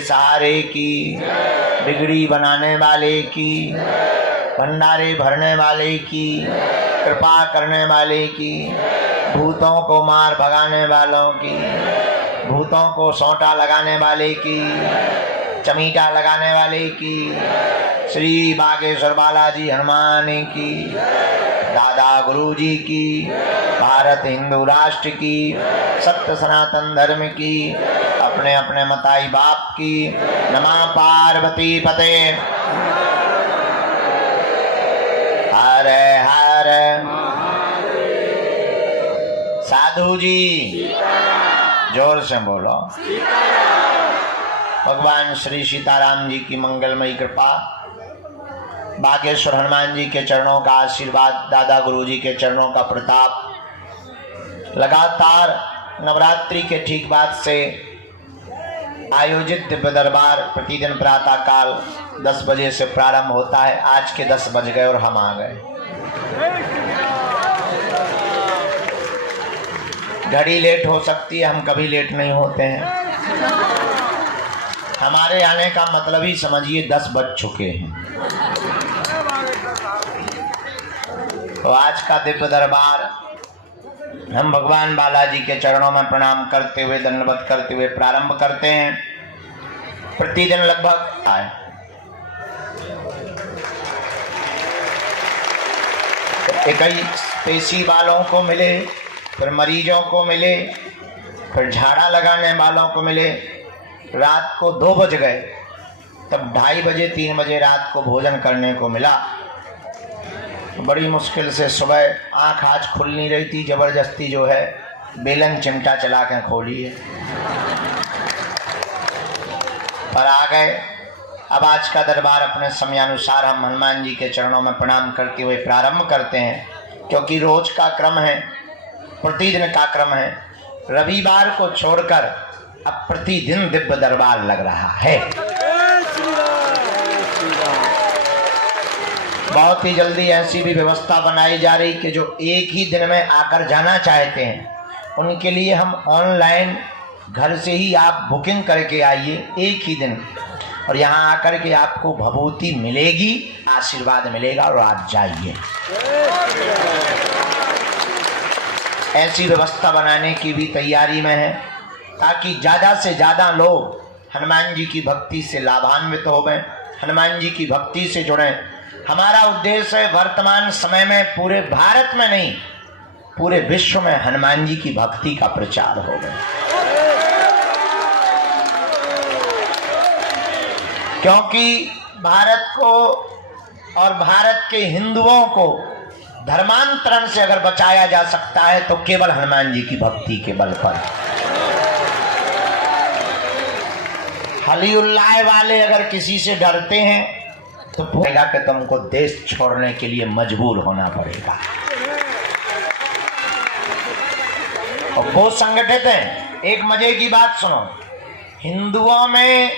सहारे की, बिगड़ी बनाने वाले की, भंडारे भरने वाले की, कृपा करने वाले की, भूतों को मार भगाने वालों की, भूतों को सोंटा लगाने वाले की, चमीटा लगाने वाले की, श्री बागेश्वर बालाजी हनुमान की, दादा गुरु जी की, भारत हिंदू राष्ट्र की, सत्य सनातन धर्म की, अपने अपने मताई बाप की। नमः पार्वती पते हर हर साधु जी जोर से बोलो। भगवान श्री सीताराम जी की मंगलमयी कृपा, बागेश्वर हनुमान जी के चरणों का आशीर्वाद, दादा गुरु जी के चरणों का प्रताप, लगातार नवरात्रि के ठीक बाद से आयोजित दिव्य दरबार प्रतिदिन प्रातः काल 10 बजे से प्रारंभ होता है। आज के 10 बज गए और हम आ गए। घड़ी लेट हो सकती है, हम कभी लेट नहीं होते हैं। हमारे आने का मतलब ही समझिए 10 बज चुके हैं। तो आज का दिव्य दरबार हम भगवान बालाजी के चरणों में प्रणाम करते हुए, दंडवत करते हुए प्रारंभ करते हैं। प्रतिदिन लगभग आए कई पेशी वालों को मिले, फिर मरीजों को मिले, फिर झाड़ा लगाने वालों को मिले। रात को 2 बज गए, तब 2:30 बजे 3 बजे रात को भोजन करने को मिला। बड़ी मुश्किल से सुबह आँख आज खुल नहीं रही थी, जबरदस्ती जो है बेलन चिमटा चला के खोली है, पर आ गए। अब आज का दरबार अपने समयानुसार हम हनुमान जी के चरणों में प्रणाम करते हुए प्रारंभ करते हैं, क्योंकि रोज का क्रम है, प्रतिदिन का क्रम है। रविवार को छोड़कर अब प्रतिदिन दिव्य दरबार लग रहा है। बहुत ही जल्दी ऐसी भी व्यवस्था बनाई जा रही कि जो एक ही दिन में आकर जाना चाहते हैं उनके लिए हम ऑनलाइन घर से ही आप बुकिंग करके आइए एक ही दिन, और यहाँ आकर के आपको भभूति मिलेगी, आशीर्वाद मिलेगा और आप जाइए। ऐसी व्यवस्था बनाने की भी तैयारी में है, ताकि ज़्यादा से ज़्यादा लोग हनुमान जी की भक्ति से लाभान्वित हो गए, हनुमान जी की भक्ति से जुड़ें। हमारा उद्देश्य है वर्तमान समय में पूरे भारत में नहीं, पूरे विश्व में हनुमान जी की भक्ति का प्रचार हो गया। क्योंकि भारत को और भारत के हिंदुओं को धर्मांतरण से अगर बचाया जा सकता है तो केवल हनुमान जी की भक्ति के बल पर। हलीउल्लाह वाले अगर किसी से डरते हैं तो बोलेगा कि तुमको देश छोड़ने के लिए मजबूर होना पड़ेगा। और वो संगठित हैं। एक मजे की बात सुनो, हिंदुओं में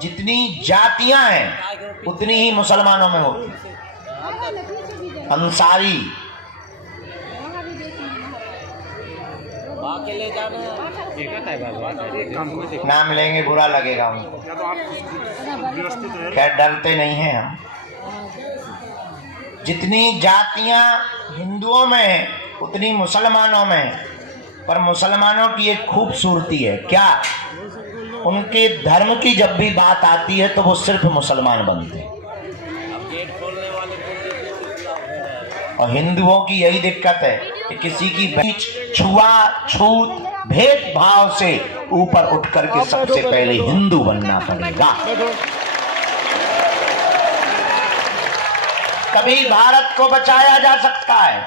जितनी जातियां हैं उतनी ही मुसलमानों में होती। अंसारी, नाम लेंगे बुरा लगेगा उनको, खैर डरते नहीं हैं हम। जितनी जातियां हिंदुओं में हैं उतनी मुसलमानों में हैं, पर मुसलमानों की एक खूबसूरती है, क्या? उनके धर्म की जब भी बात आती है तो वो सिर्फ मुसलमान बनते हैं। और हिंदुओं की यही दिक्कत है कि किसी की बीच छुआछूत भेदभाव से ऊपर उठ करके सबसे पहले हिंदू बनना पड़ेगा। कभी भारत को बचाया जा सकता है।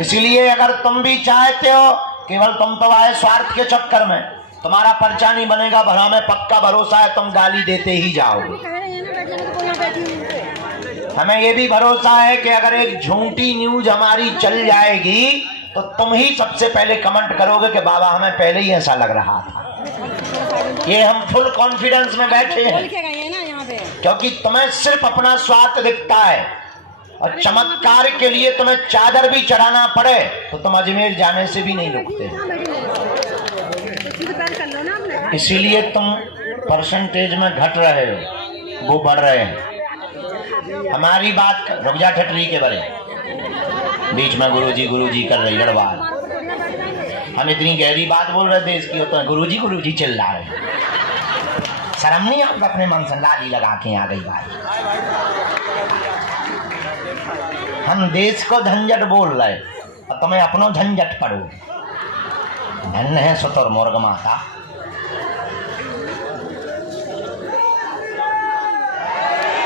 इसलिए अगर तुम भी चाहते हो, केवल तुम तो आए स्वार्थ के चक्कर में, तुम्हारा पर्चा नहीं बनेगा, भला में पक्का भरोसा है तुम गाली देते ही जाओगे। हमें ये भी भरोसा है कि अगर एक झूठी न्यूज हमारी चल जाएगी तो तुम ही सबसे पहले कमेंट करोगे कि बाबा हमें पहले ही ऐसा लग रहा था। ये हम फुल कॉन्फिडेंस में बैठे हैं, क्योंकि तुम्हें सिर्फ अपना स्वार्थ दिखता है, और चमत्कार के लिए तुम्हें चादर भी चढ़ाना पड़े तो तुम अजमेर जाने से भी नहीं रुकते। इसीलिए तुम परसेंटेज में घट रहे हो, वो बढ़ रहे हैं। हमारी बात रुक जा ठटरी के बड़े, बीच में गुरुजी कर रही गड़बड़। हम इतनी गहरी बात बोल रहे थे इसकी, तो गुरुजी चिल्ला रहे। शर्म नहीं आपको अपने मन से लाली लगा के आ गई भाई। हम देश को झंझट बोल रहे और तुम्हें अपनो झंझट पड़ो। धन्य है सुतुर मुर्ग माता।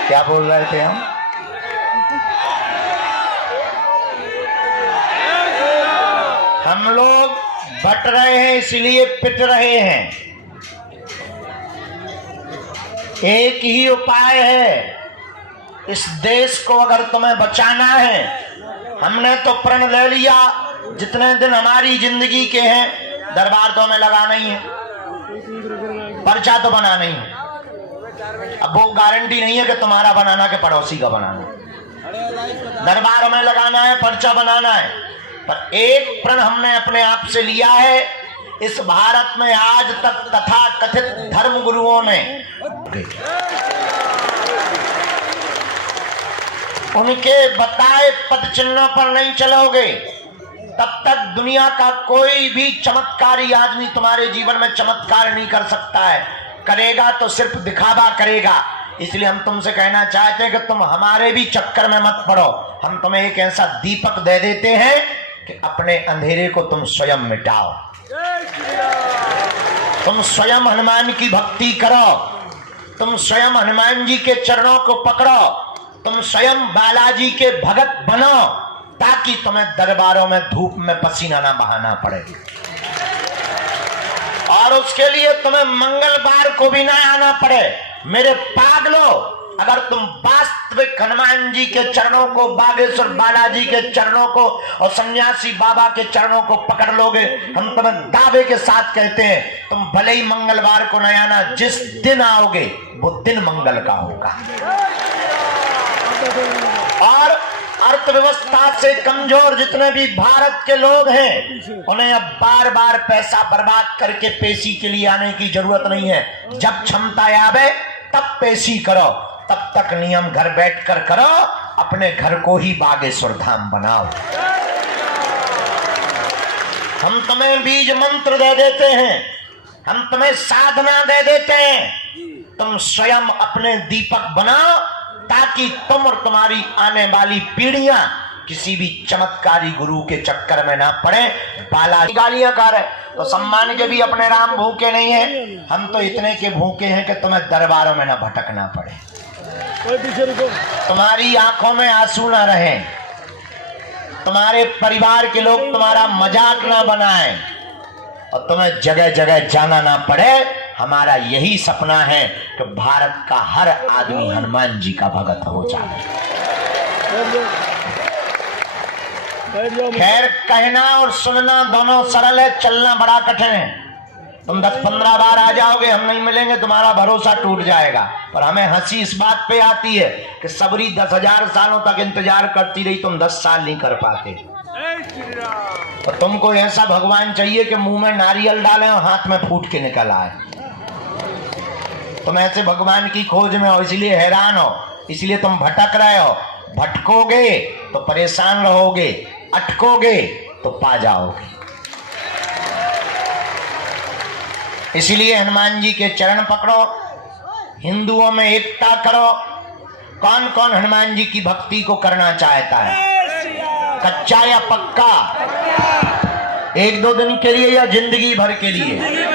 क्या बोल रहे थे हम लोग बट रहे हैं इसलिए पिट रहे हैं। एक ही उपाय है, इस देश को अगर तुम्हें बचाना है। हमने तो प्रण ले लिया, जितने दिन हमारी जिंदगी के हैं दरबार तो हमें लगाना ही है, पर्चा तो बनाना ही है। अब वो गारंटी नहीं है कि तुम्हारा बनाना के पड़ोसी का बनाना। दरबार हमें लगाना है, पर्चा बनाना है, पर एक प्रण हमने अपने आप से लिया है। इस भारत में आज तक तथा कथित धर्म गुरुओं ने उनके बताए पद चिन्हों पर नहीं चलोगे, तब तक दुनिया का कोई भी चमत्कारी आदमी तुम्हारे जीवन में चमत्कार नहीं कर सकता है। करेगा तो सिर्फ दिखावा करेगा। इसलिए हम तुमसे कहना चाहते हैं कि तुम हमारे भी चक्कर में मत पड़ो। हम तुम्हें एक ऐसा दीपक दे देते हैं कि अपने अंधेरे को तुम स्वयं मिटाओ। तुम स्वयं हनुमान की भक्ति करो, तुम स्वयं हनुमान जी के चरणों को पकड़ो, तुम स्वयं बालाजी के भगत बनो, ताकि तुम्हें दरबारों में धूप में पसीना ना बहाना पड़े। और उसके लिए तुम्हें मंगलवार को भी ना आना पड़े। मेरे पागलों, अगर तुम वास्तविक हनुमान जी के चरणों को, बागेश्वर बालाजी के चरणों को और सन्यासी बाबा के चरणों को पकड़ लोगे, हम तुम्हें दावे के साथ कहते हैं, तुम भले ही मंगलवार को न आना, जिस दिन आओगे वो दिन मंगल का होगा। और अर्थव्यवस्था से कमजोर जितने भी भारत के लोग हैं, उन्हें अब बार बार पैसा बर्बाद करके पेशी के लिए आने की जरूरत नहीं है। जब क्षमता आवे तब पेशी करो, तब तक नियम घर बैठकर करो, अपने घर को ही बागेश्वर धाम बनाओ। हम तुम्हें बीज मंत्र दे देते हैं, हम तुम्हें साधना दे देते हैं, तुम स्वयं अपने दीपक बनाओ, ताकि तुम और तुम्हारी आने वाली पीढ़ियां किसी भी चमत्कारी गुरु के चक्कर में ना पड़े। बालाजी गालियां खा रहे तो सम्मान के भी अपने राम भूखे नहीं है, हम तो इतने के भूखे हैं कि तुम्हें दरबारों में ना भटकना पड़े, तुम्हारी आंखों में आंसू ना रहे, तुम्हारे परिवार के लोग तुम्हारा मजाक ना बनाएं और तुम्हें जगह जगह जाना ना पड़े। हमारा यही सपना है कि भारत का हर आदमी हनुमान जी का भगत हो जाए। खैर, कहना और सुनना दोनों सरल है, चलना बड़ा कठिन है। तुम 10-15 बार आ जाओगे, हम नहीं मिलेंगे, तुम्हारा भरोसा टूट जाएगा। पर हमें हंसी इस बात पे आती है कि सबरी 10,000 सालों तक इंतजार करती रही, तुम 10 साल नहीं कर पाते। और तुमको ऐसा भगवान चाहिए कि मुंह में नारियल डालें और हाथ में फूट के निकल आए। तुम ऐसे भगवान की खोज में हो, इसलिए हैरान हो, इसलिए तुम भटक रहे हो। भटकोगे तो परेशान रहोगे, अटकोगे तो पा जाओगे। इसलिए हनुमान जी के चरण पकड़ो, हिंदुओं में एकता करो। कौन कौन हनुमान जी की भक्ति को करना चाहता है, कच्चा या पक्का, 1-2 दिन के लिए या जिंदगी भर के लिए?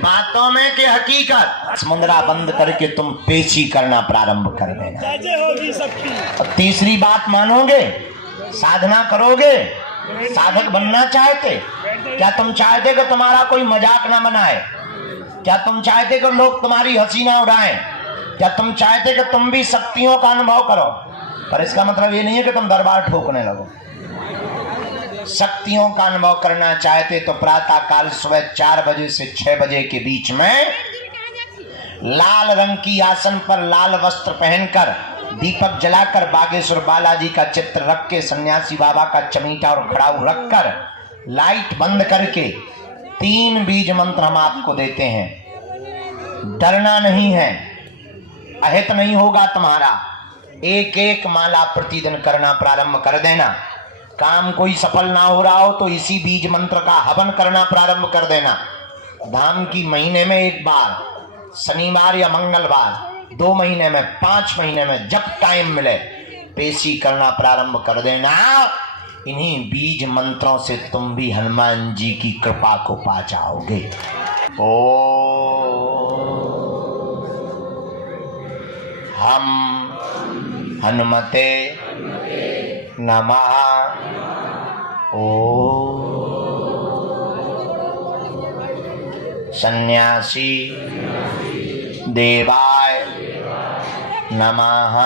बातों में कि हकीकत? समुद्रा बंद करके तुम पेशी करना प्रारंभ कर देना। और तीसरी बात मानोगे, साधना करोगे, साधक बनना चाहते? क्या तुम चाहते कि तुम्हारा कोई मजाक ना बनाए? क्या तुम चाहते कि लोग तुम्हारी हंसी ना उड़ाएं? क्या तुम चाहते कि तुम भी शक्तियों का अनुभव करो? पर इसका मतलब ये नहीं है कि तुम दरबार ठोकने लगो। शक्तियों का अनुभव करना चाहते तो प्रातः काल सुबह 4 बजे से 6 बजे के बीच में लाल रंग की आसन पर लाल वस्त्र पहनकर, दीपक जलाकर, बागेश्वर बालाजी का चित्र रख के, सन्यासी बाबा का चमीटा और खड़ाऊ रखकर, लाइट बंद करके 3 बीज मंत्र हम आपको देते हैं। डरना नहीं है, अहित नहीं होगा तुम्हारा। एक एक माला प्रतिदिन करना प्रारंभ कर देना। काम कोई सफल ना हो रहा हो तो इसी बीज मंत्र का हवन करना प्रारंभ कर देना। धाम की महीने में एक बार, शनिवार या मंगलवार, 2 महीने में, 5 महीने में, जब टाइम मिले पेशी करना प्रारंभ कर देना। इन्हीं बीज मंत्रों से तुम भी हनुमान जी की कृपा को पा जाओगे। हम हनुमते नमः। सन्यासी देवाय नमः।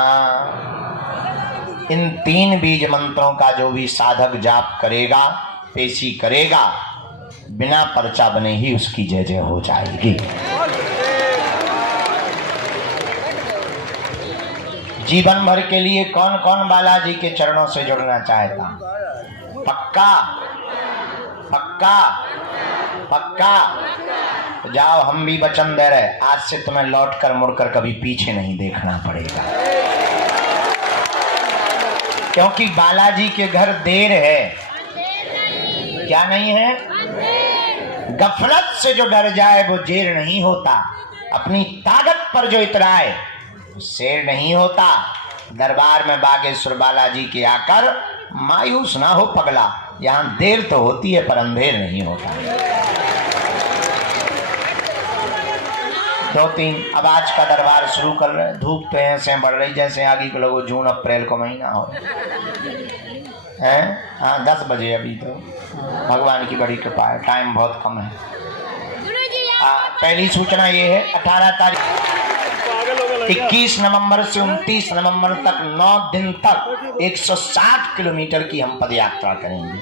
इन 3 बीज मंत्रों का जो भी साधक जाप करेगा, पेशी करेगा, बिना पर्चा बने ही उसकी जय जय हो जाएगी। जीवन भर के लिए कौन कौन बालाजी के चरणों से जुड़ना चाहता? पक्का पक्का पक्का? तो जाओ, हम भी वचन दे रहे, आज से तुम्हें लौटकर मुड़कर कभी पीछे नहीं देखना पड़ेगा। क्योंकि बालाजी के घर देर है, क्या नहीं है? गफलत से जो डर जाए वो जेर नहीं होता। अपनी ताकत पर जो इतराए शेर नहीं होता। दरबार में बागेश्वर बालाजी के आकर मायूस ना हो पगला, यहाँ देर तो होती है पर अंधेर नहीं होता। 2-3 अब आज का दरबार शुरू कर रहे हैं। धूप तो ऐसे बढ़ रही जैसे आगे के लोगों जून अप्रैल को महीना हो है। हाँ, 10 बजे अभी तो भगवान की बड़ी कृपा है, टाइम बहुत कम है। पहली सूचना ये है, 18 तारीख 21 नवंबर से 29 नवंबर तक 9 दिन तक 160 किलोमीटर की हम पद यात्रा करेंगे।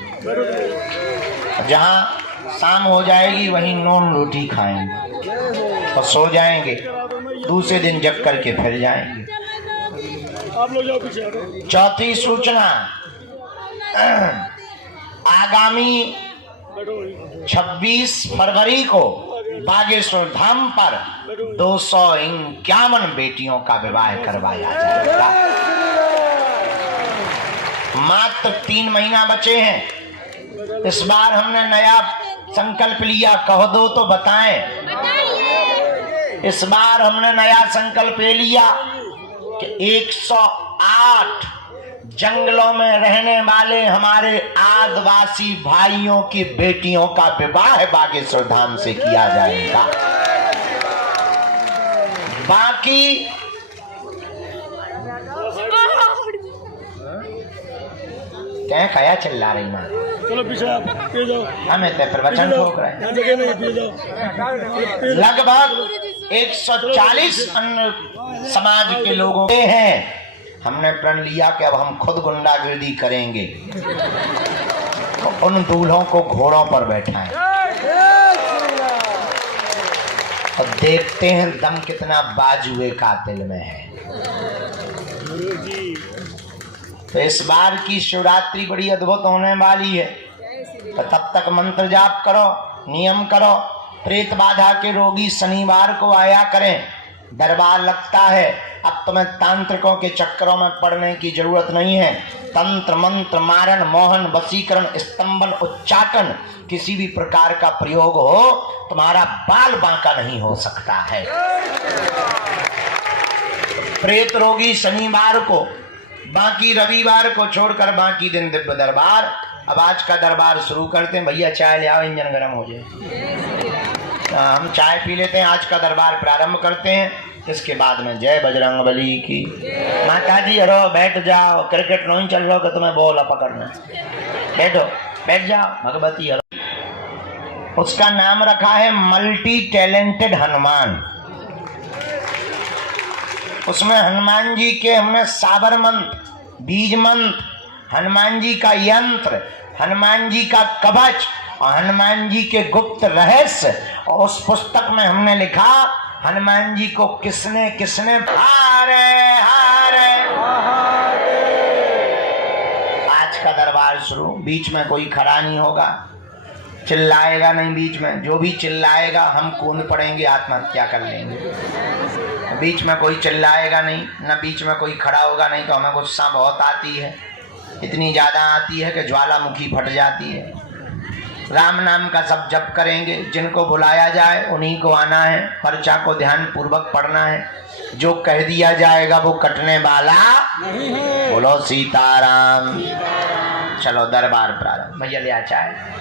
जहां शाम हो जाएगी वहीं नॉन रोटी खाएंगे और सो जाएंगे। दूसरे दिन जग करके फिर जाएंगे। चौथी सूचना, आगामी 26 फरवरी को बागेश्वर धाम पर 251 बेटियों का विवाह करवाया जाएगा। मात्र 3 महीना बचे हैं। इस बार हमने नया संकल्प लिया, कह दो तो बताएं। इस बार हमने नया संकल्प ये लिया कि 108 जंगलों में रहने वाले हमारे आदिवासी भाइयों की बेटियों का विवाह बागेश्वर धाम से किया जाएगा। बाकी क्या खाया चिल्ला रही माँ? चलो पीछे हमें तो प्रवचन ठोक रहे हैं। लगभग 140 अन्य समाज के लोगों हैं। हमने प्रण लिया कि अब हम खुद गुंडागिर्दी करेंगे, तो उन दूल्हों को घोड़ों पर बैठाएं और देखते हैं दम कितना बाजुए कातिल में है। तो इस बार की शिवरात्रि बड़ी अद्भुत होने वाली है। तो तब तक मंत्र जाप करो, नियम करो। प्रेत बाधा के रोगी शनिवार को आया करें, दरबार लगता है। अब तुम्हें तांत्रिकों के चक्करों में पड़ने की जरूरत नहीं है। तंत्र मंत्र मारण मोहन वशीकरण स्तंभन उच्चाटन किसी भी प्रकार का प्रयोग हो, तुम्हारा बाल बांका नहीं हो सकता है। प्रेत रोगी शनिवार को, बाकी रविवार को छोड़कर बाकी दिन दिव्य दरबार। अब आज का दरबार शुरू करते हैं। भैया चाय ले आओ, इंजन गर्म हो जाए। हम चाय पी लेते हैं, आज का दरबार प्रारंभ करते हैं। इसके बाद में जय बजरंग बली की। माता जी अरो बैठ जाओ, क्रिकेट नहीं चल रहा कि तुम्हें बॉल पकड़ना। बैठो, बैठ जाओ भगवती अरो। उसका नाम रखा है मल्टी टैलेंटेड हनुमान। उसमें हनुमान जी के हमने साबर मंत्र, बीज मंत्र, हनुमान जी का यंत्र, हनुमान जी का कवच और हनुमान जी के गुप्त रहस्य। और उस पुस्तक में हमने लिखा हनुमान जी को किसने किसने हारे हारे। आज का दरबार शुरू, बीच में कोई खड़ा नहीं होगा। चिल्लाएगा नहीं बीच में, जो भी चिल्लाएगा हम कूद पड़ेंगे, आत्महत्या कर लेंगे। बीच में कोई चिल्लाएगा नहीं, ना बीच में कोई खड़ा होगा नहीं तो हमें गुस्सा बहुत आती है, इतनी ज़्यादा आती है कि ज्वालामुखी फट जाती है। राम नाम का सब जप करेंगे, जिनको बुलाया जाए उन्हीं को आना है, पर्चा को ध्यान पूर्वक पढ़ना है, जो कह दिया जाएगा वो कटने वाला नहीं है। बोलो सीताराम। चलो दरबार प्रारंभ। भैया ले आ चाय।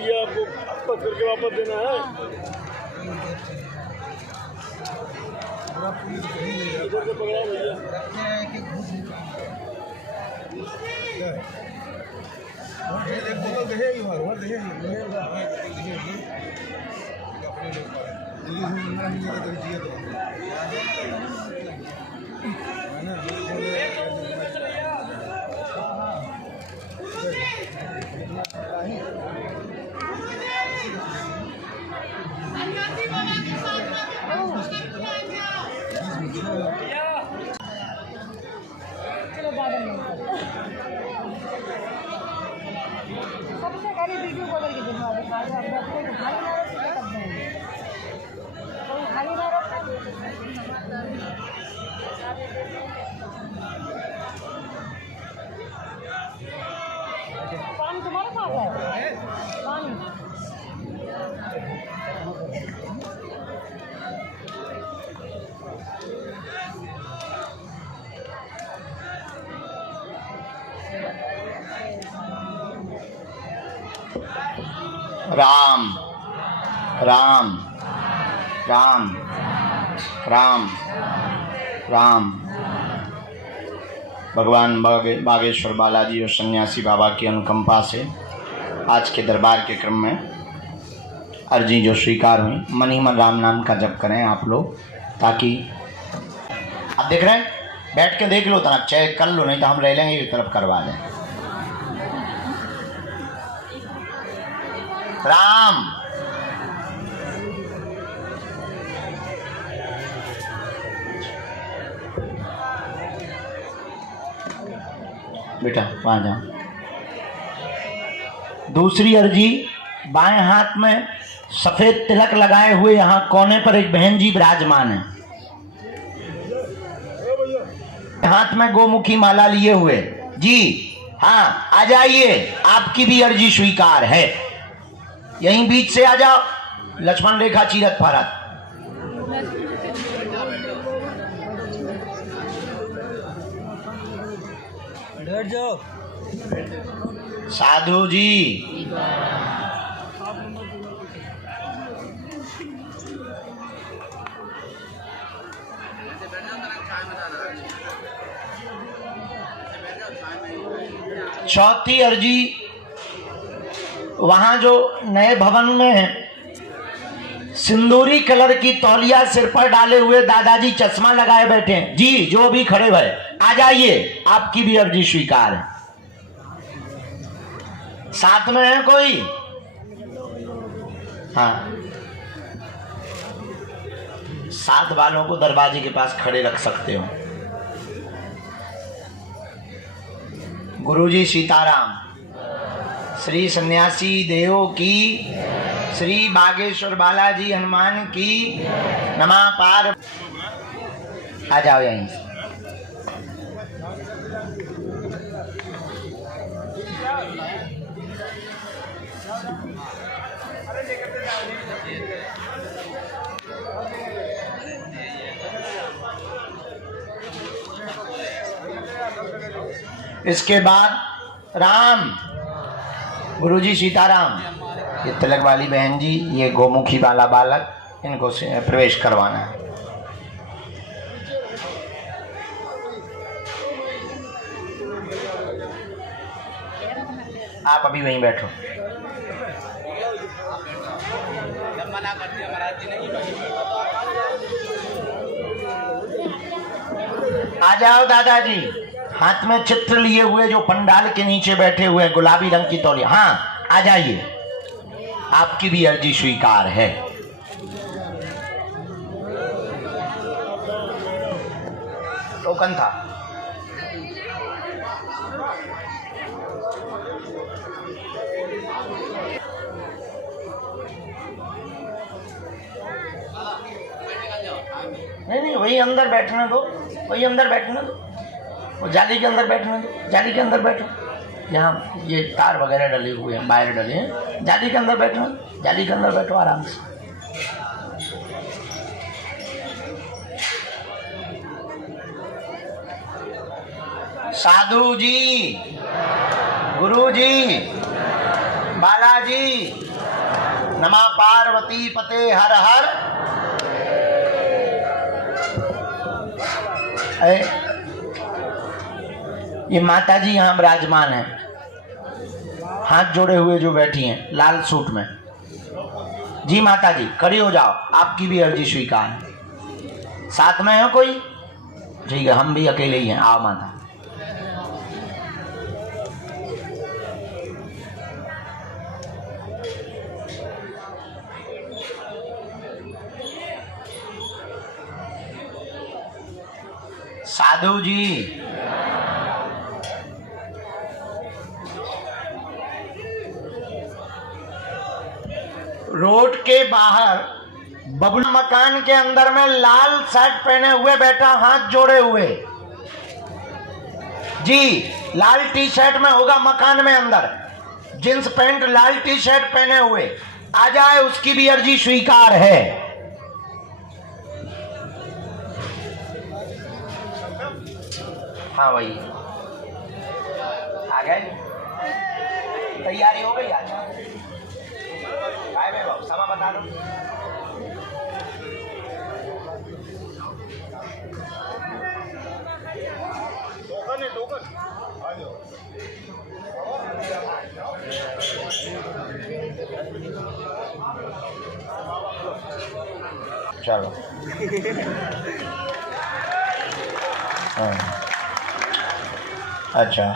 ये आपको वापस करके वापस देना है। इधर से पकड़ा भैया। चलो बादल में सबसे खाली वीडियो बदल के दिखा दे। खाली ना रखते तब देंगे, कोई खाली ना रखता। पानी तुम्हारे पास है? पानी राम राम राम राम राम। भगवान बागेश्वर बालाजी और सन्यासी बाबा की अनुकंपा से आज के दरबार के क्रम में अर्जी जो स्वीकार हुई, मन ही मन राम नाम का जप करें आप लोग, ताकि आप देख रहे हैं बैठ के देख लो, तना चेक कर लो, नहीं तो हम रह लेंगे एक तरफ करवा दें। राम बेटा वहां जाओ। दूसरी अर्जी, बाएं हाथ में सफेद तिलक लगाए हुए यहाँ कोने पर एक बहन जी विराजमान है, हाथ में गोमुखी माला लिए हुए जी। हाँ आ जाइए, आपकी भी अर्जी स्वीकार है। यहीं बीच से आ जाओ, लक्ष्मण रेखा चीरत फारत। बैठ जाओ। साधु जी चौथी अर्जी वहां जो नए भवन में सिंदूरी कलर की तौलिया सिर पर डाले हुए दादाजी चश्मा लगाए बैठे हैं। जी जो भी खड़े हुए आ जाइए, आपकी भी अर्जी स्वीकार है। साथ में है कोई? हाँ, साथ वालों को दरवाजे के पास खड़े रख सकते हो। गुरुजी सीताराम। श्री सन्यासी देव की, श्री बागेश्वर बालाजी हनुमान की, नमा पार। आ जाओ यहीं से। इसके बाद राम। गुरुजी सीताराम। ये तिलक वाली बहन जी, ये गोमुखी वाला बालक, इनको प्रवेश करवाना है। आप अभी वहीं बैठो। आ जाओ दादाजी। हाथ में चित्र लिए हुए जो पंडाल के नीचे बैठे हुए गुलाबी रंग की तौलिया, हाँ आ जाइए, आपकी भी अर्जी स्वीकार है। टोकन था। नहीं, वही अंदर बैठने दो, वही अंदर बैठने दो, वो जाली के अंदर बैठने दो, जाली के अंदर बैठो। यहाँ ये तार वगैरह डले हुए हैं, वायर डले हैं, जाली के अंदर बैठो, जाली के अंदर बैठो आराम से। साधु जी, गुरु जी, बालाजी, नमा पार्वती पते हर हर। ये माता जी यहाँ विराजमान है, हाथ जोड़े हुए जो बैठी हैं लाल सूट में। जी माता जी खड़ी हो जाओ, आपकी भी अर्जी स्वीकार है। साथ में है कोई? ठीक है, हम भी अकेले ही हैं। आओ माता। साधु जी, रोड के बाहर बबलू मकान के अंदर में लाल शर्ट पहने हुए बैठा, हाथ जोड़े हुए। जी लाल टी शर्ट में होगा मकान में अंदर, जींस पैंट लाल टी शर्ट पहने हुए आ जाए, उसकी भी अर्जी स्वीकार है। हाँ वही आ गए, तैयारी हो गई। आज समा बता दो। चलो अच्छा,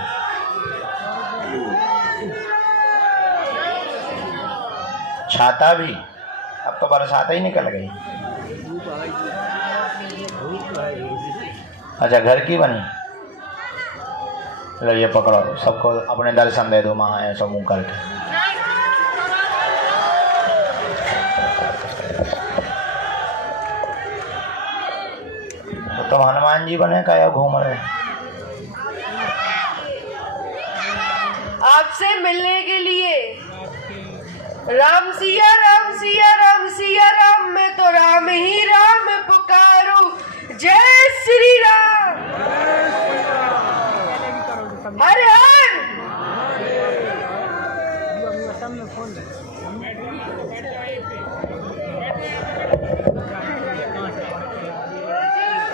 छाता भी? अब तो बरसात ही निकल गई। अच्छा घर की बनी। चलो ये पकड़ो, सबको अपने दर्शन दे दो वहाँ है सब मुँह करके। तो हनुमान जी बने का या घूम रहे? आपसे मिलने के लिए। राम सिया राम सिया राम सिया राम, मैं तो राम ही राम पुकारूं। जय श्री राम, हर हर।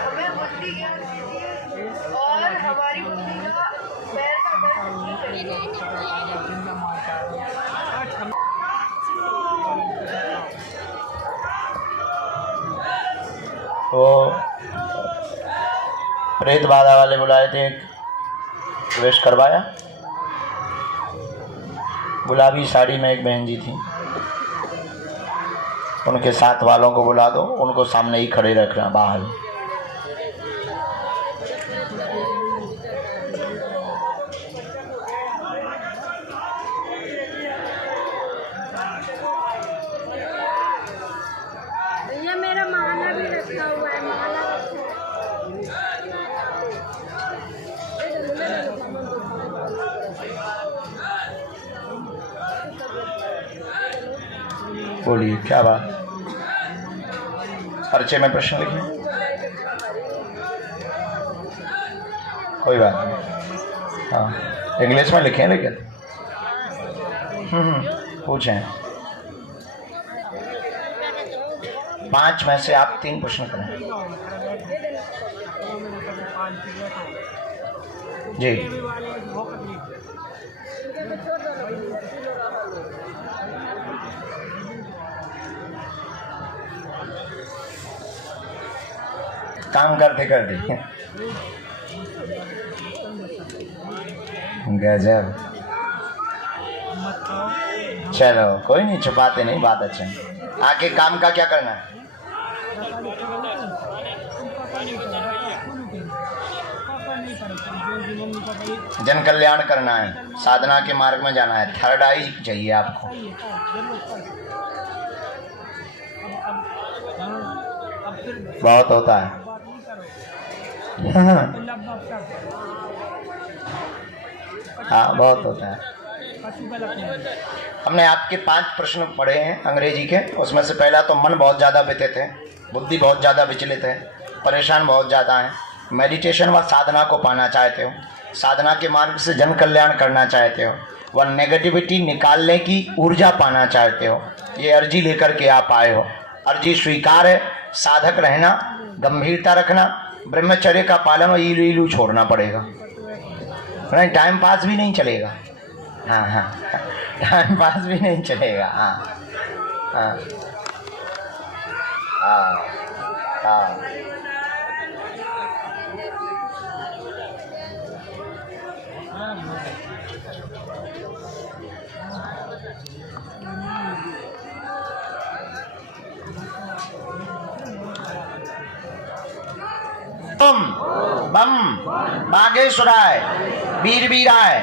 हमें बुद्धि ज्ञान दीजिए और हमारी बुद्धि का पैर का वो प्रेत बाधा वाले बुलाए थे, प्रवेश करवाया। गुलाबी साड़ी में एक बहन जी थी, उनके साथ वालों को बुला दो, उनको सामने ही खड़े रखना बाहर। ये मेरा माला भी रखा हुआ है, माला बोलिए क्या बात। पर्चे में प्रश्न लिखिए, कोई बात नहीं। हाँ, इंग्लिश में लिखें लेकिन पूछें। 5 में से आप 3 प्रश्न करें। जी काम करते करते गजब। चलो कोई नहीं, छुपाते नहीं, बात अच्छा है। आगे काम का क्या करना है? जन कल्याण करना है, साधना के मार्ग में जाना है। थर्ड आई चाहिए आपको। बहुत होता है। हाँ बहुत होता है। हमने आपके 5 प्रश्न पढ़े हैं अंग्रेजी के। उसमें से पहला तो मन बहुत ज़्यादा व्यथित है, बुद्धि बहुत ज़्यादा विचलित है, परेशान बहुत ज़्यादा है, मेडिटेशन व साधना को पाना चाहते हो, साधना के मार्ग से जन कल्याण करना चाहते हो, व नेगेटिविटी निकालने की ऊर्जा पाना चाहते हो। ये अर्जी लेकर के आप आए हो। अर्जी स्वीकार है। साधक रहना, गंभीरता रखना, ब्रह्मचर्य का पालन और ईलू ईलू छोड़ना पड़ेगा, नहीं टाइम पास भी नहीं चलेगा। हाँ हाँ, टाइम पास भी नहीं चलेगा। हाँ हाँ हाँ हाँ। ओम बम बागेश्वराय वीर वीराय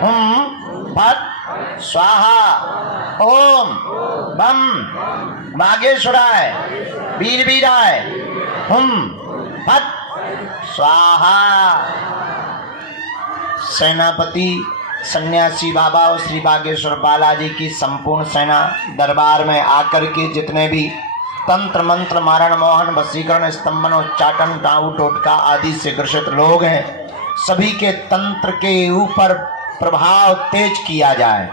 हुम फट स्वाहा। ओम बम बागेश्वराय वीर वीराय हुम फट स्वाहा। सेनापति सन्यासी बाबा और श्री बागेश्वर बालाजी की संपूर्ण सेना दरबार में आकर के जितने भी तंत्र मंत्र मारण मोहन वशीकरण स्तंभन उच्चाटन टाऊ टोटका आदि से ग्रसित लोग हैं, सभी के तंत्र के ऊपर प्रभाव तेज किया जाए।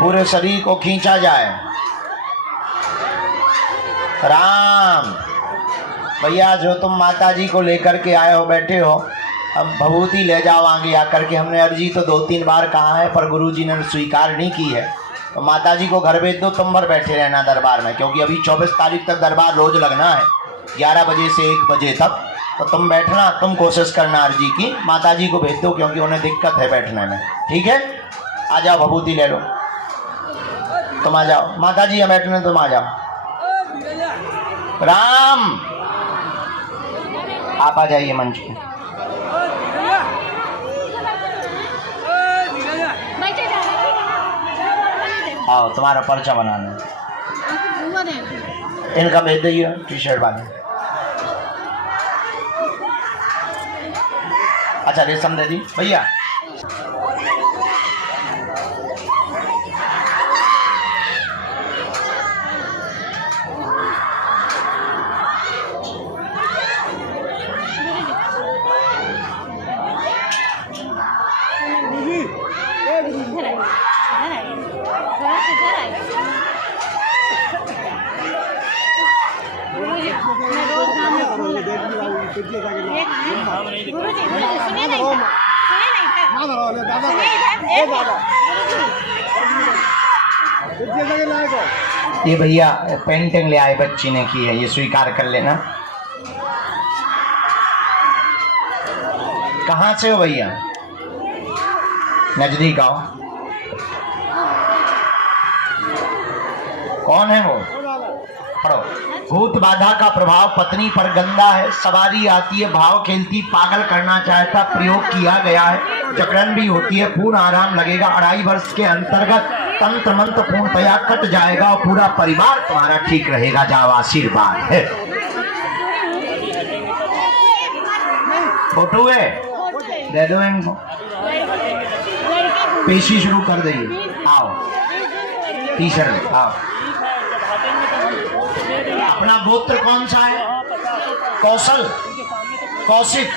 पूरे शरीर को खींचा जाए। राम भैया, जो तुम माता जी को लेकर के आए हो, बैठे हो, अब भभूति ले जाओ आगे आकर के। हमने अर्जी तो 2-3 बार कहा है पर गुरुजी ने स्वीकार नहीं की है, तो माता जी को घर भेज दो, तुम भर बैठे रहना दरबार में, क्योंकि अभी 24 तारीख तक दरबार रोज लगना है 11 बजे से 1 बजे तक। तो तुम बैठना, तुम कोशिश करना अर्जी की, माता जी को भेज दो क्योंकि उन्हें दिक्कत है बैठने में। ठीक है, आ जाओ, भभूति ले लो, तुम आ जाओ। माता जी बैठने, तुम आ जाओ। राम आप आ जाइए मंच पे। आओ, तुम्हारा पर्चा बनाना। इनका भेज दिए टी-शर्ट वाले। अच्छा रेशम दे दी भैया। ये भैया पेंटिंग ले आए, बच्ची ने की है, ये स्वीकार कर लेना। कहाँ से हो भैया? नजदीक आओ। कौन है वो? पढ़ो। भूत बाधा का प्रभाव पत्नी पर गंदा है, सवारी आती है, भाव खेलती, पागल करना चाहता, प्रयोग किया गया है, जकड़न भी होती है, पूर्ण आराम लगेगा। 2.5 वर्ष के अंतर्गत तंत्र मंत्र पूर्णतया कट जाएगा और पूरा परिवार तुम्हारा ठीक रहेगा। जाओ, आशीर्वाद है। फोटो है, दे दो इनको। पेशी शुरू कर देंगे। आओ, टी-शर्ट आओ। अपना गोत्र कौन सा है? कौशल, कौशिक।